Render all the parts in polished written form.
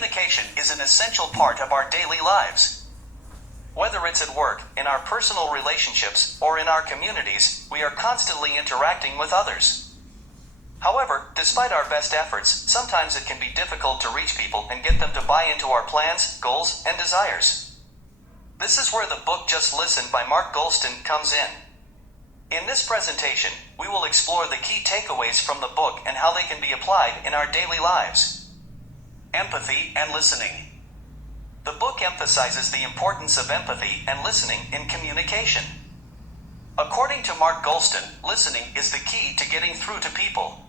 Communication is an essential part of our daily lives. Whether it's at work, in our personal relationships, or in our communities, we are constantly interacting with others. However, despite our best efforts, sometimes it can be difficult to reach people and get them to buy into our plans, goals, and desires. This is where the book Just Listen by Mark Goulston comes in. In this presentation, we will explore the key takeaways from the book and how they can be applied in our daily lives. Empathy and listening. The book emphasizes the importance of empathy and listening in communication. According to Mark Goulston, listening is the key to getting through to people.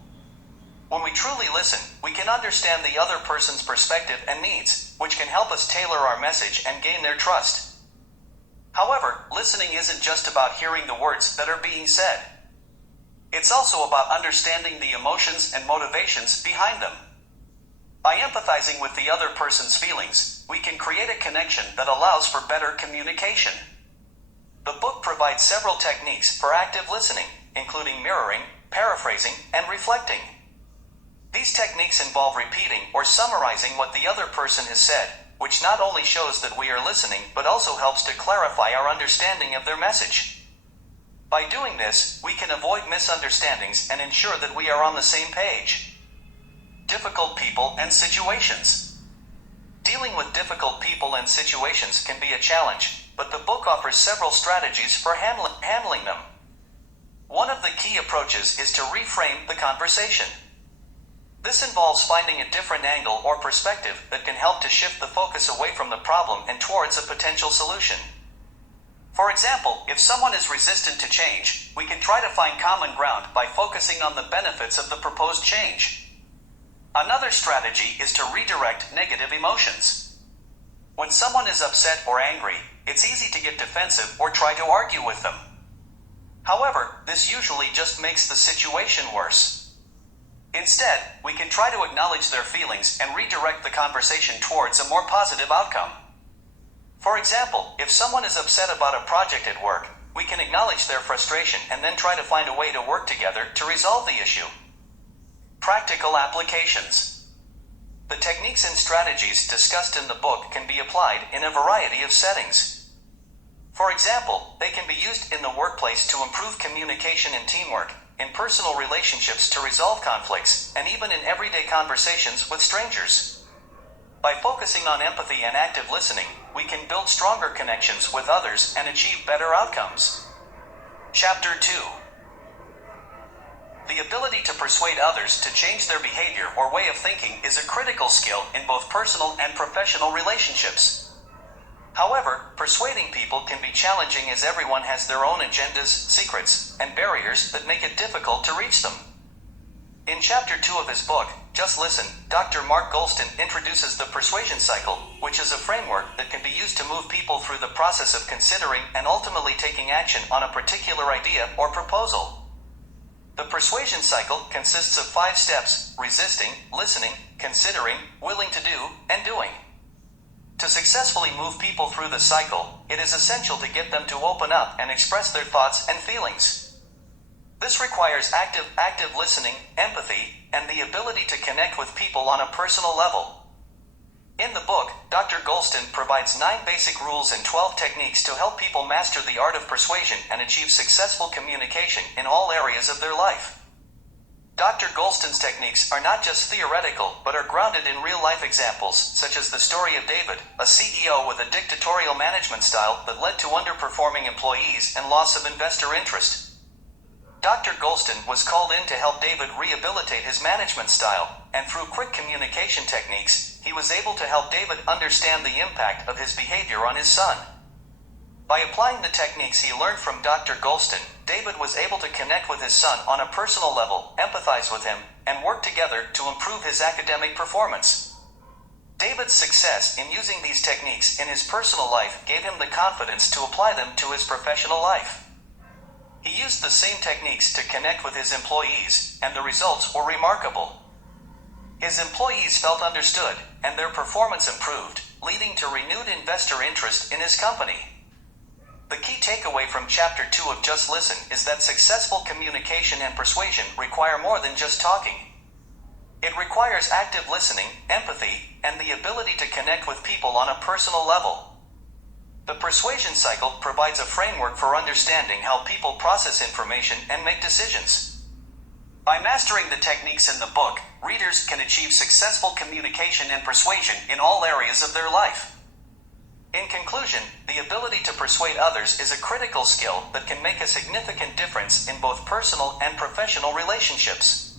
When we truly listen, we can understand the other person's perspective and needs, which can help us tailor our message and gain their trust. However, listening isn't just about hearing the words that are being said. It's also about understanding the emotions and motivations behind them. By empathizing with the other person's feelings, we can create a connection that allows for better communication. The book provides several techniques for active listening, including mirroring, paraphrasing, and reflecting. These techniques involve repeating or summarizing what the other person has said, which not only shows that we are listening but also helps to clarify our understanding of their message. By doing this, we can avoid misunderstandings and ensure that we are on the same page. Difficult people and situations. Dealing with difficult people and situations can be a challenge, but the book offers several strategies for handling them. One of the key approaches is to reframe the conversation. This involves finding a different angle or perspective that can help to shift the focus away from the problem and towards a potential solution. For example, if someone is resistant to change, we can try to find common ground by focusing on the benefits of the proposed change. Another strategy is to redirect negative emotions. When someone is upset or angry, it's easy to get defensive or try to argue with them. However, this usually just makes the situation worse. Instead, we can try to acknowledge their feelings and redirect the conversation towards a more positive outcome. For example, if someone is upset about a project at work, we can acknowledge their frustration and then try to find a way to work together to resolve the issue. Practical applications. The techniques and strategies discussed in the book can be applied in a variety of settings. For example, they can be used in the workplace to improve communication and teamwork, in personal relationships to resolve conflicts, and even in everyday conversations with strangers. By focusing on empathy and active listening, we can build stronger connections with others and achieve better outcomes. Chapter 2. The ability to persuade others to change their behavior or way of thinking is a critical skill in both personal and professional relationships. However, persuading people can be challenging as everyone has their own agendas, secrets, and barriers that make it difficult to reach them. In Chapter 2 of his book, Just Listen, Dr. Mark Goulston introduces the persuasion cycle, which is a framework that can be used to move people through the process of considering and ultimately taking action on a particular idea or proposal. The persuasion cycle consists of 5 steps: resisting, listening, considering, willing to do, and doing. To successfully move people through the cycle, it is essential to get them to open up and express their thoughts and feelings. This requires active listening, empathy, and the ability to connect with people on a personal level. In the book, Dr. Goulston provides 9 basic rules and 12 techniques to help people master the art of persuasion and achieve successful communication in all areas of their life. Dr. Goulston's techniques are not just theoretical, but are grounded in real-life examples, such as the story of David, a CEO with a dictatorial management style that led to underperforming employees and loss of investor interest. Dr. Goulston was called in to help David rehabilitate his management style, and through quick communication techniques, he was able to help David understand the impact of his behavior on his son. By applying the techniques he learned from Dr. Goulston, David was able to connect with his son on a personal level, empathize with him, and work together to improve his academic performance. David's success in using these techniques in his personal life gave him the confidence to apply them to his professional life. He used the same techniques to connect with his employees, and the results were remarkable. His employees felt understood, and their performance improved, leading to renewed investor interest in his company. The key takeaway from Chapter 2 of Just Listen is that successful communication and persuasion require more than just talking. It requires active listening, empathy, and the ability to connect with people on a personal level. The persuasion cycle provides a framework for understanding how people process information and make decisions. By mastering the techniques in the book, readers can achieve successful communication and persuasion in all areas of their life. In conclusion, the ability to persuade others is a critical skill that can make a significant difference in both personal and professional relationships.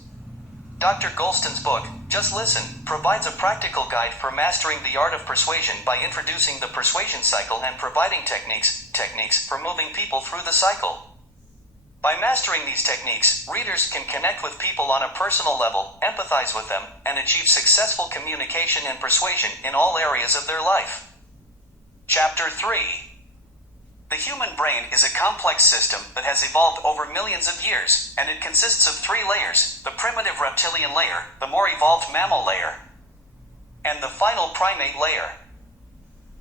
Dr. Golston's book, Just Listen, provides a practical guide for mastering the art of persuasion by introducing the persuasion cycle and providing techniques for moving people through the cycle. By mastering these techniques, readers can connect with people on a personal level, empathize with them, and achieve successful communication and persuasion in all areas of their life. Chapter 3. The human brain is a complex system that has evolved over millions of years, and it consists of 3 layers: the primitive reptilian layer, the more evolved mammal layer, and the final primate layer.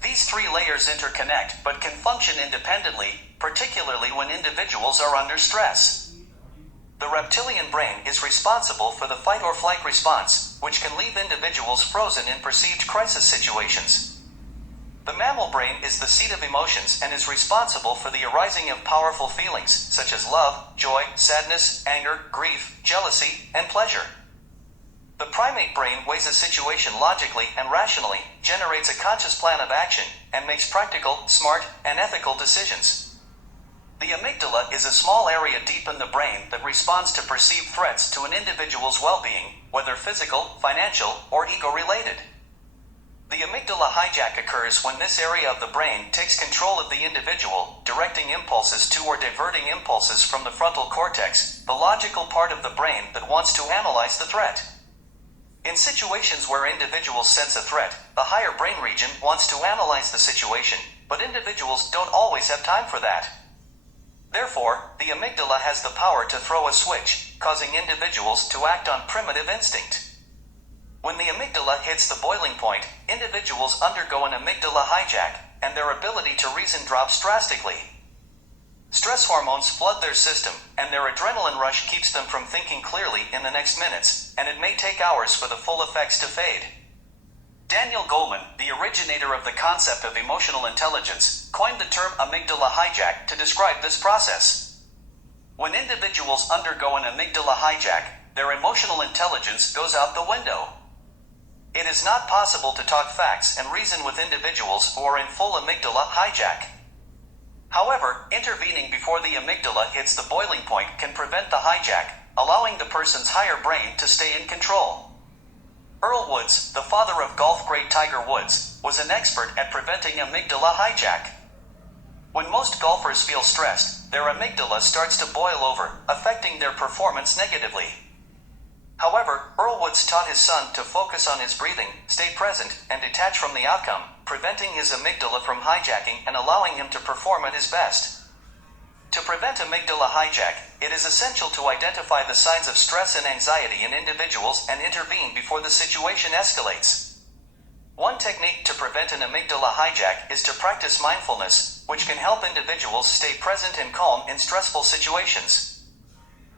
These 3 layers interconnect but can function independently, particularly when individuals are under stress. The reptilian brain is responsible for the fight or flight response, which can leave individuals frozen in perceived crisis situations. The mammal brain is the seat of emotions and is responsible for the arising of powerful feelings, such as love, joy, sadness, anger, grief, jealousy, and pleasure. The primate brain weighs a situation logically and rationally, generates a conscious plan of action, and makes practical, smart, and ethical decisions. The amygdala is a small area deep in the brain that responds to perceived threats to an individual's well-being, whether physical, financial, or ego-related. The amygdala hijack occurs when this area of the brain takes control of the individual, directing impulses to or diverting impulses from the frontal cortex, the logical part of the brain that wants to analyze the threat. In situations where individuals sense a threat, the higher brain region wants to analyze the situation, but individuals don't always have time for that. Therefore, the amygdala has the power to throw a switch, causing individuals to act on primitive instinct. When the amygdala hits the boiling point, individuals undergo an amygdala hijack, and their ability to reason drops drastically. Stress hormones flood their system, and their adrenaline rush keeps them from thinking clearly in the next minutes, and it may take hours for the full effects to fade. Daniel Goleman, the originator of the concept of emotional intelligence, coined the term amygdala hijack to describe this process. When individuals undergo an amygdala hijack, their emotional intelligence goes out the window. It is not possible to talk facts and reason with individuals who are in full amygdala hijack. However, intervening before the amygdala hits the boiling point can prevent the hijack, allowing the person's higher brain to stay in control. Earl Woods, the father of golf great Tiger Woods, was an expert at preventing amygdala hijack. When most golfers feel stressed, their amygdala starts to boil over, affecting their performance negatively. However, Earl Woods taught his son to focus on his breathing, stay present, and detach from the outcome, preventing his amygdala from hijacking and allowing him to perform at his best. To prevent amygdala hijack, it is essential to identify the signs of stress and anxiety in individuals and intervene before the situation escalates. One technique to prevent an amygdala hijack is to practice mindfulness, which can help individuals stay present and calm in stressful situations.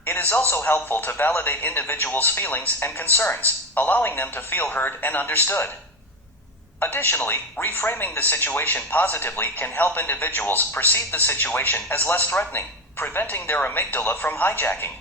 It is also helpful to validate individuals' feelings and concerns, allowing them to feel heard and understood. Additionally, reframing the situation positively can help individuals perceive the situation as less threatening, preventing their amygdala from hijacking.